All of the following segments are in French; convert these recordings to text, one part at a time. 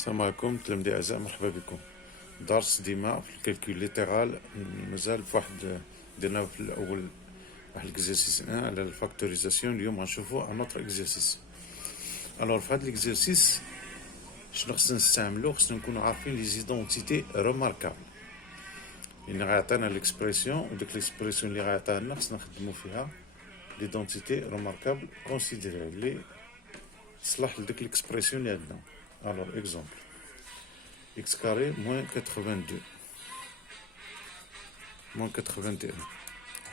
السلام عليكم تلاميذي اعزاء، مرحبا بكم. درس ديما في الكالكول ليترال مازال فواحد درنا في الاول واحد الاكزرسيس على الفاكتوريزاسيون. اليوم غنشوفوا ان اوتر اكزرسيس. الوغ في هذا الاكزرسيس شنو خصنا نستعملو؟ خصنا نكونوا عارفين لي زيدونتيتي روماركابل اللي غيعطينا ليكسبرسيون، وديك ليكسبرسيون اللي غيعطيها لنا خصنا نخدموا فيها ليدونتيتي روماركابل كونسيديري اللي تصلح لديك ليكسبرسيون اللي عندنا. الوغ اكزومبل x carré moins 82 moins 81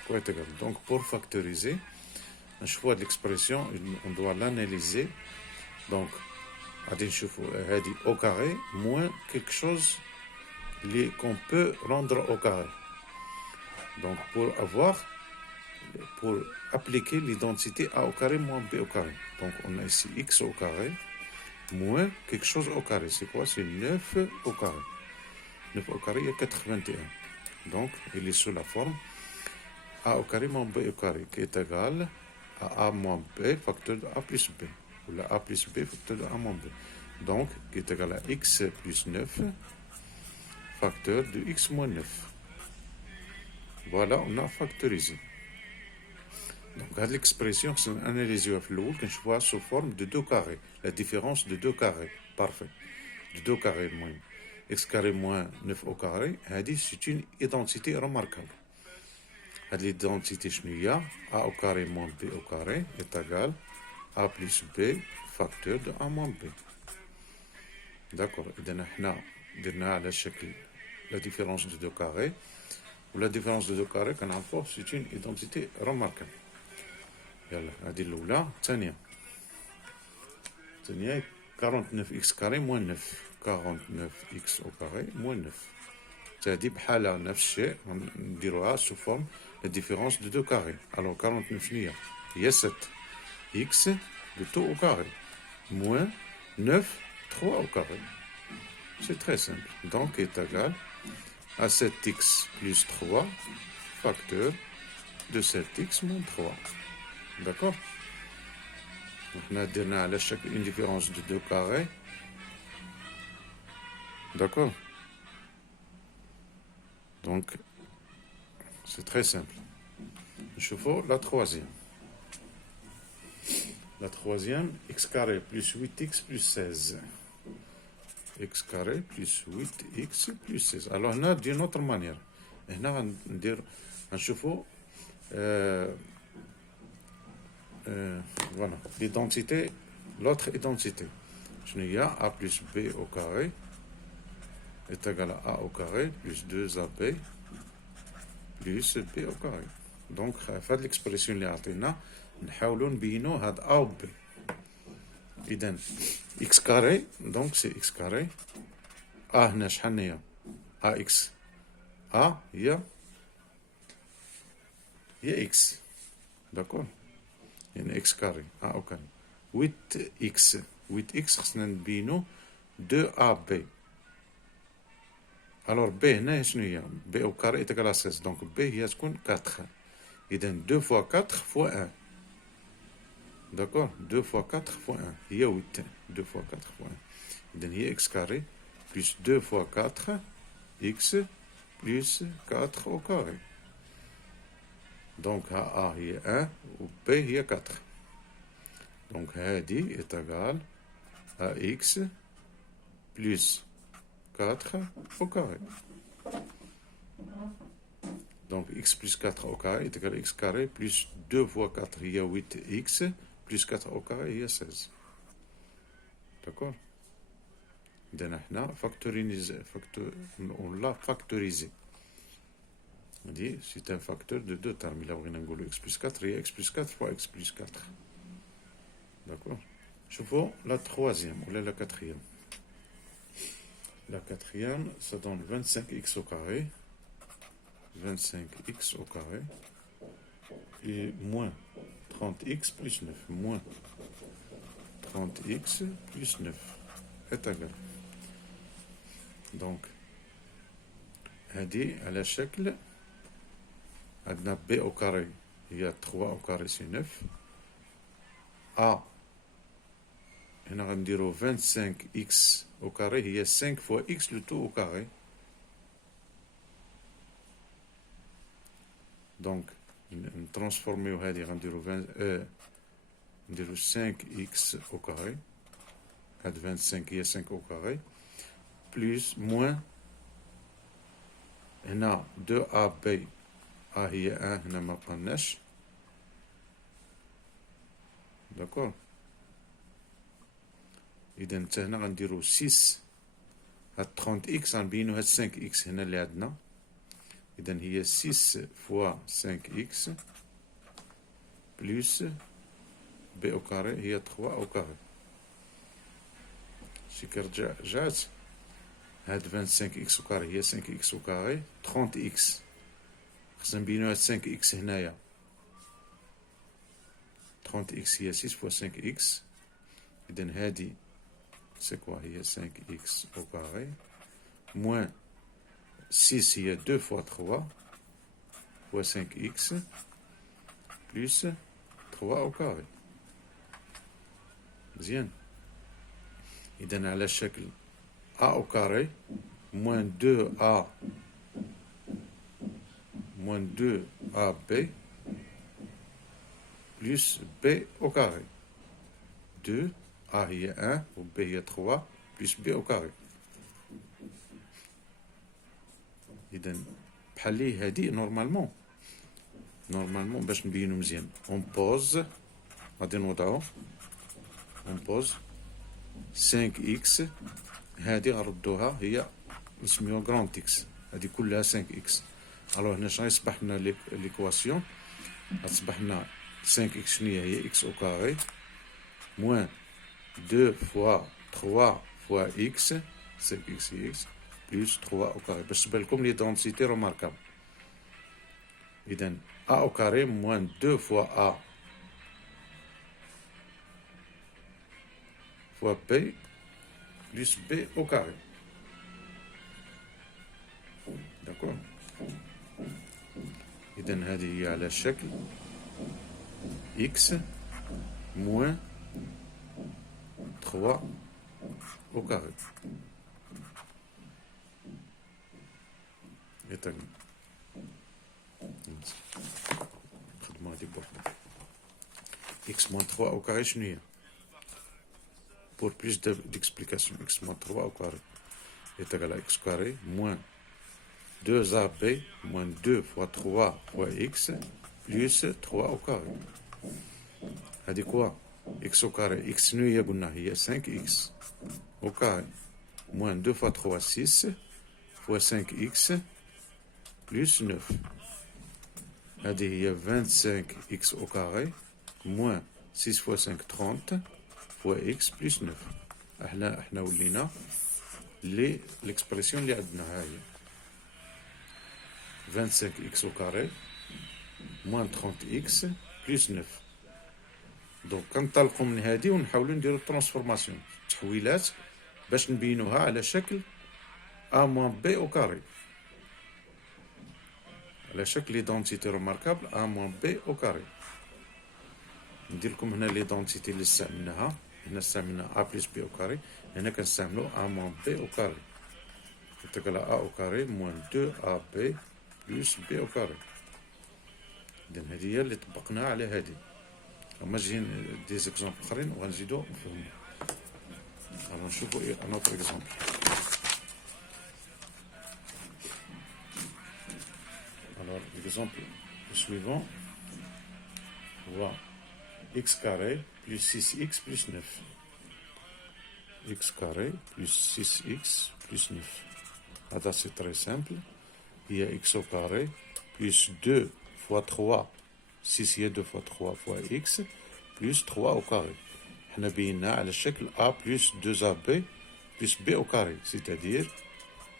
quoi est égal. Donc pour factoriser un choix de l'expression, on doit l'analyser. Donc au carré moins quelque chose qu'on peut rendre au carré. Donc pour appliquer l'identité a au carré moins b au carré, donc on a ici x au carré moins quelque chose au carré. C'est quoi? C'est 9 au carré. 9 au carré, il y a 81. Donc, il est sous la forme a au carré moins b au carré, qui est égal à a moins b facteur de a plus b, ou la a plus b facteur de a moins b. Donc, qui est égal à x plus 9 facteur de x moins 9. Voilà, on a factorisé. Donc, l'expression, c'est une analyse que je vois sous forme de 2 carrés. La différence de 2 carrés. Parfait. De 2 carrés moins. X carré moins 9 au carré. C'est une identité remarquable. L'identité chenille a au carré moins b au carré est égal à a plus b facteur de a moins b. D'accord. Et donc, on a la différence de 2 carrés. Ou la différence de 2 carrés, c'est une identité remarquable. يلا هذه الأولى. الثانية 49x carré moins 9. 49x au carré moins 9. هذه بحالها نفس الشيء نديروها sous forme la différence de 2 carrés. Alors 49 شنو هي 7 x de tout au carré moins 9 3 au carré. C'est très simple. Donc est égal à 7x plus 3 facteur de 7x moins 3. D'accord. On a donné à chaque une différence de 2 carrés. D'accord. Donc, c'est très simple. Je fais la troisième. La troisième, x carré plus 8x plus 16. X carré plus 8x plus 16. Alors, on a d'une autre manière. On a dire, je fais voilà, l'identité, l'autre identité. Je n'ai a plus b au carré est égal à a au carré plus 2ab plus b au carré. Donc, faire l'expression اللي عطينا نحاولوا نبينوا هاد a و b. إذن x carré, donc c'est x carré. a هنا شحال هي؟ ax a هي x. D'accord. يعني x carré a au carré 8x 8x خصنا نبينو 2ab. alors b هنا شنو هي؟ b au carré est égal à 16, donc b هي تكون 4. إذا 2 fois 4 fois 1. d'accord. 2 fois 4 fois 1 هي 8. 2 fois 4 fois 1 إذا هي x carré plus 2 fois 4 x plus 4 au carré. Donc A هي 1 و B هي 4. Donc هذه est égal à x plus 4 au carré. Donc x plus 4 au carré est égal à x carré plus 2 fois 4 هي 8x plus 4 au carré هي 16. D'accord. إذا احنا on l'a factorisé. On dit c'est un facteur de 2 termes. Il a besoin x plus 4 et x plus 4 fois x plus 4. D'accord. Je vois la troisième ou la quatrième. La quatrième, ça donne 25x au carré. 25x au carré. Et moins 30x plus 9. Moins 30x plus 9 est égal. Donc, هذه على شكل عندنا b au carré هي 3 au carré c'est 9. A هنا غنديرو 25x au carré, il y a 5 fois x le tout au carré. Donc, transformer au هذه غنديرو 5x au carré. 25 هي 5 au carré. Plus, moins, هنا 2ab, a هي 1, هنا ما بقالناش. D'accord. إذا حتى هنا غنديرو 6 هاد 30x غنبينو هاد 5x هنا اللي عندنا. إذا هي 6 fois 5x plus b au carré هي 3 au carré. شي رجعت هاد 25x au carré هي 5x au carré. 30x خصنا نبينو هاد 5x هنايا. 30x هي 6 fois 5x. إذا هادي c'est quoi هي 5x au carré moins 6 هي 2 fois 3 fois 5x plus 3 au carré. مزيان. إذا على شكل a au carré moins 2a moins 2ab plus b au carré. 2, a هي 1 و b هي 3 plus b au carré. إذا بحال لي هادي نورمالمون باش نبينو مزيان اون بوز غادي نوضعو اون بوز 5x هادي غنردوها هي نسميوها غراند اكس. هادي كلها 5x. الوغ هنا شنو غيصبح لنا ليكواسيون؟ غتصبح لنا 5x شنو هي x au carré moins 2 fois 3 fois x 5x x plus 3 au carré باش تبان لكم لي دونسيتي روماركابل. إذا a au carré moins 2 fois a fois b plus b au carré. D'accord. إذا هذه هي على شكل x moins 3 au carré. خدمة هادي بوحدها. x moins 3 au carré شنو هي؟ Pour plus d'explications, x moins 3 au carré est égal à x carré moins 2ab moins 2 fois 3 fois x plus 3 au carré. هادي كوا x au carré x شنو هي قلنا هي 5x au carré moins 2 fois 3 6 fois 5x plus 9. هذه هي 25x au carré moins 6 fois 5 30 fois x plus 9. احنا ولينا l'expression اللي عندنا ها هي 25x au carré moins 30x plus 9. دونك كنطلقوا من هذه ونحاولوا نديروا الترانسفورماسيون تحويلات باش نبينوها على شكل a moins b au carré على شكل ليدونتيتي روماركابل a moins b au carré. ندير لكم هنا ليدونتيتي اللي استعملناها. هنا استعملنا a plus b au carré. هنا كنستعملو a moins b au carré تقل a au carré moins 2ab plus b au carré. إذن هذه هي اللي طبقناها على هذه. هما جايين دي زيكزامبل اخرين وغنزيدو نفهمو. نشوفو ان اوتر اكزامبل. Alors, l'exemple suivant, on voit x carré plus 6x plus 9. X carré plus 6x plus 9. Là, c'est très simple. Il y a x au carré plus 2 fois 3. 6 هي 2 fois 3 fois x plus 3 au carré. احنا بينا على الشكل a plus 2ab plus b au carré, c'est-à-dire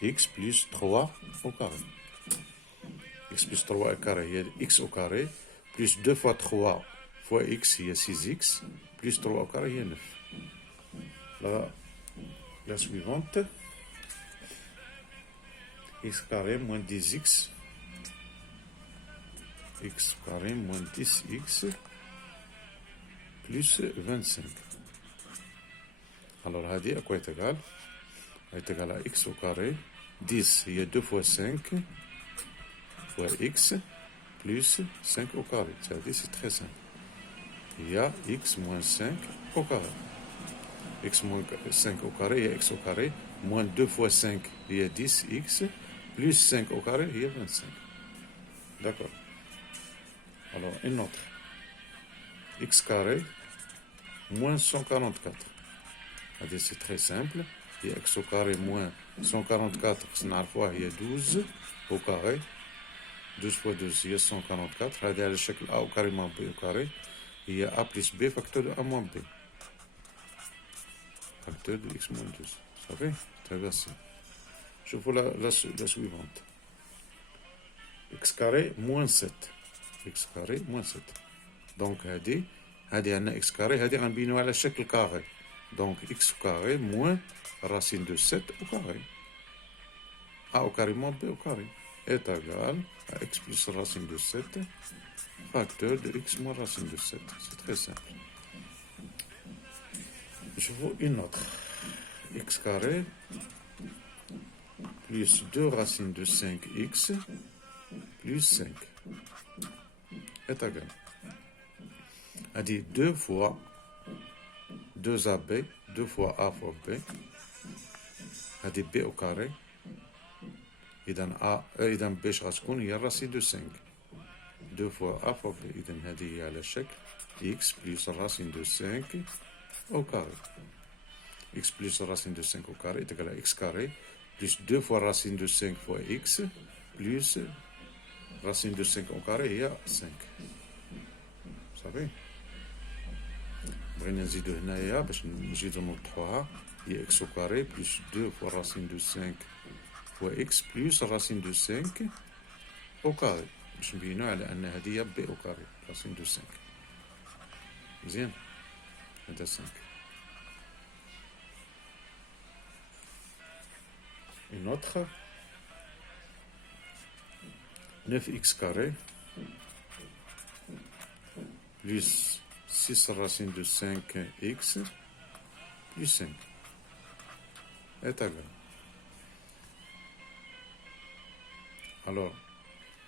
x plus 3 au carré. x plus 3 au carré هي x au carré plus 2 fois 3 fois x هي 6x plus 3 au carré هي 9. La suivante, x carré moins 10x x carré moins 10x plus 25. Alors هذه à quoi est égal est égal à x au carré. 10, il y a 2 fois 5 fois x plus 5 au carré. C'est-à-dire, c'est très simple. Il y a x moins 5 au carré. X moins 5 au carré, il y a x au carré. Moins 2 fois 5, il y a 10x. Plus 5 au carré, il y a 25. D'accord. Alors, une autre. X carré moins 144. C'est très simple. Il y a x au carré moins 144, il y a 12 au carré. 12 fois 12, il y a 144. هذا على شكل a au carré moins b au carré. Il y a a plus b facteur de a moins b. Facteur de x moins 12. Vous savez? Très bien. Je vois la suivante. X carré moins 7. X carré moins 7. Donc, هذه عندنا x carré. هذه غنبينوها على شكل carré. Donc, x carré moins racine de 7 au carré. A au carré moins b au carré est égal à x plus racine de 7 facteur de x moins racine de 7. C'est très simple. Je veux une autre. X carré plus 2 racines de 5x plus 5 est égal à dire 2 fois 2ab, 2 fois a fois b, à dire b au carré. إذا باش غتكون هي الراسين دو 5 2 fois a fois b. إذا هذه هي على شكل x plus racine de 5 au carré. X plus racine de 5 au carré est égal à x carré plus 2 fois racine de 5 fois x plus racine de 5 au carré هي 5. صافي بغينا نزيدو هنايا باش نزيدو نوضحوها. هي x au carré plus 2 fois racine de 5 fois x plus racine de 5 au carré باش نبينو على ان هذه هي b au carré racine de 5. مزيان هذا 5. Une autre. 9x carré plus 6 racine de 5x plus 5 est égal. Alors,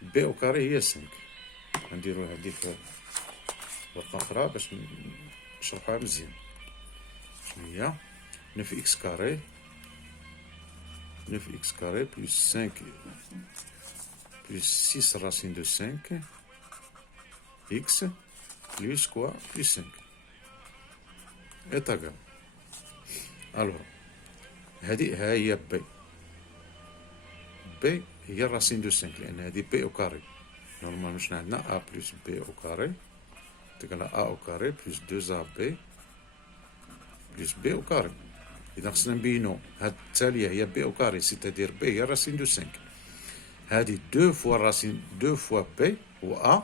b au carré هي 5. نديرو هذه في ورقة أخرى باش نشرحوها مزيان. شنو هي؟ 9x carré 9x carré plus 5 plus 6 racine de 5 x plus quoi? Plus 5 est égal. Alors, هذه هي b. b هي racine de 5 لأن هذه b au carré. Normalement مش عندنا a plus b au carré تقال a au carré plus 2ab plus b au carré. إذا خصنا نبينو هاد التالية هي b au carré c'est-à-dire b هي racine de 5. هادي 2 fois racine 2 fois b و a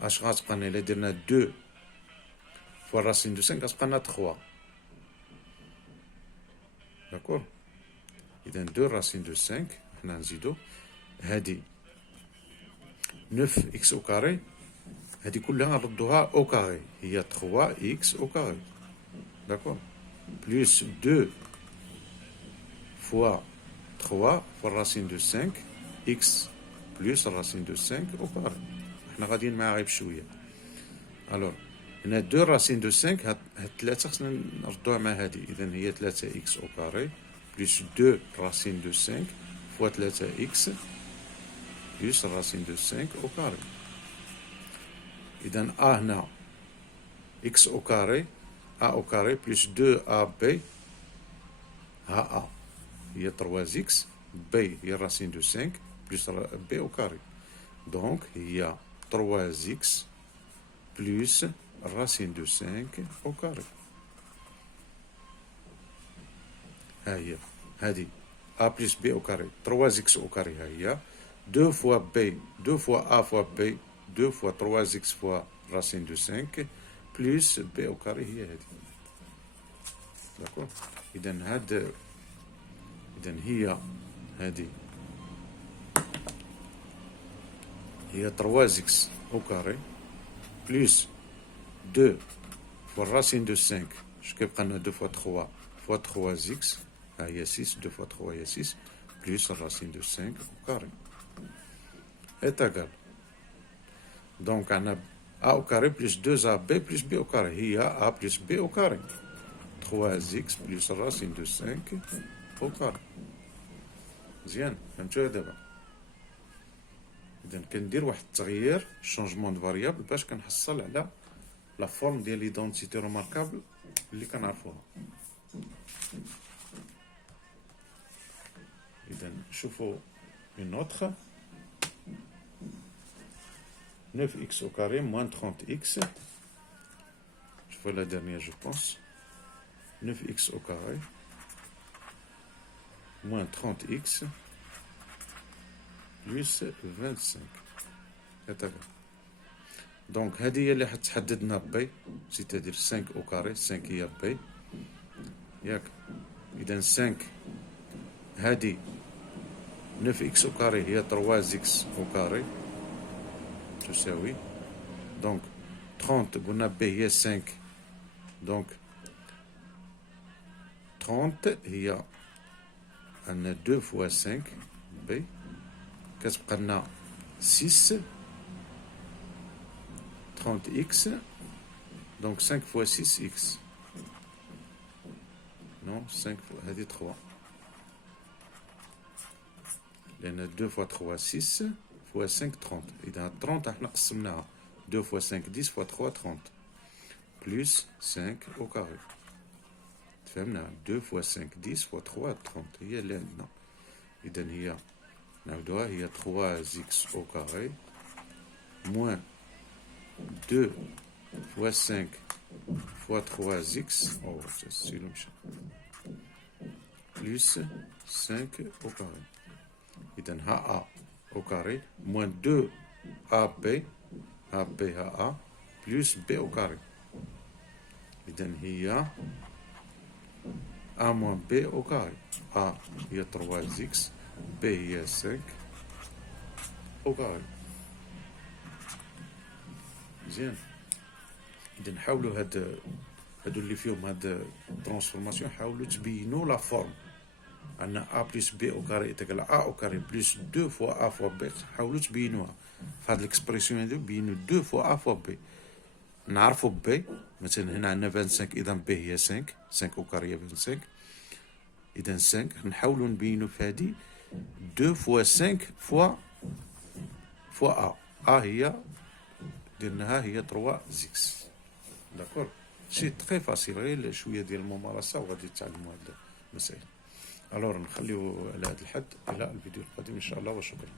اش غتبقى لنا إلا درنا 2 fois racine de 5 غتبقى لنا 3. داكور. إذا 2 racine de 5 حنا نزيدو هادي 9x au carré هادي كلها نردوها au carré هي 3x au carré. D'accord. Plus 2 fois 3 fois racine de 5 x plus racine de 5 au carré. احنا غاديين معاها غير بشويه. الوغ هنا 2 racine de 5 هاد 3 خصنا نردوها مع هادي. اذا هي 3x au carré plus 2 racine de 5 fois 3x plus racine de 5 au carré. إذا a هنا x au carré a au carré plus 2ab ها a هي 3x b هي racine de 5 plus b au carré. Donc هي 3x plus racine de 5 au carré. ها هي هذه a plus b au carré 3x au carré ها هي 2 fois b 2 fois a fois b 2 fois 3x fois racine de 5 plus b au carré هي هذه. داكور. إذا هي هذه هي 3x au carré plus 2 fois racine de 5 اش كيبقى لنا 2 fois 3 fois 3x il y a 6, 2 fois 3, il y a 6, plus la racine de 5 au carré est égal. Donc, on a a au carré plus 2ab plus b au carré. Il y a a plus b au carré. 3x plus la racine de 5 au carré. مزيان فهمتوا دابا؟ إذا كندير واحد التغيير شونجمون دو فاريابل باش كنحصل على لا فورم ديال ليدونتيتي روماركابل اللي كنعرفوها. إذا نشوفوا une autre. 9x au carré moins 30x. Je vois la dernière, je pense. 9x au carré moins 30x plus 25. Donc, هذه هي اللي حتحدد لنا b, c'est-à-dire 5 au carré, 5 هي b. ياك إذا 5 هذه 9x au carré هي 3x au carré تساوي donc 30 قلنا b هي 5 donc 30 هي عندنا 2 fois 5 b كتبقى لنا 6 30x donc 5 fois 6x non 5 fois هذه 3 لأن 2 fois 3 6 fois 5 30 إذا 30 احنا قسمناها 2 fois 5 10 fois 3 30 plus 5 au carré تفهمنا 2 fois 5 10 fois 3 30 هي اللي عندنا إذا هي نعاودوها هي 3x au carré moins 2 fois 5 fois 3x oh c'est le machin plus 5 au carré إذا ها a au carré moins 2 AB AB ها a plus B au carré إذا هي A moins B au carré A هي 3x B هي 5 au carré مزيان إذا نحاولوا هادو اللي فيهم هاد الترانسفورماسيون حاولوا تبينوا لا فورم عندنا a plus b au carré est égal à a au carré plus 2 fois a fois b حاولوا تبينوها في هاد الاكسبريسيون هادو بينوا 2 fois a fois b نعرفوا b مثلا هنا عندنا 25 اذا b هي 5 5 au carré هي 25 اذا 5 نحاولوا نبينوا في هادي 2 fois 5 fois a a هي درناها هي 3x داكور شي تري فاسيل غير شويه ديال الممارسه وغادي تعلموا هاد المسائل. الوغ نخليو على هذا الحد الى الفيديو القادم ان شاء الله وشكرا.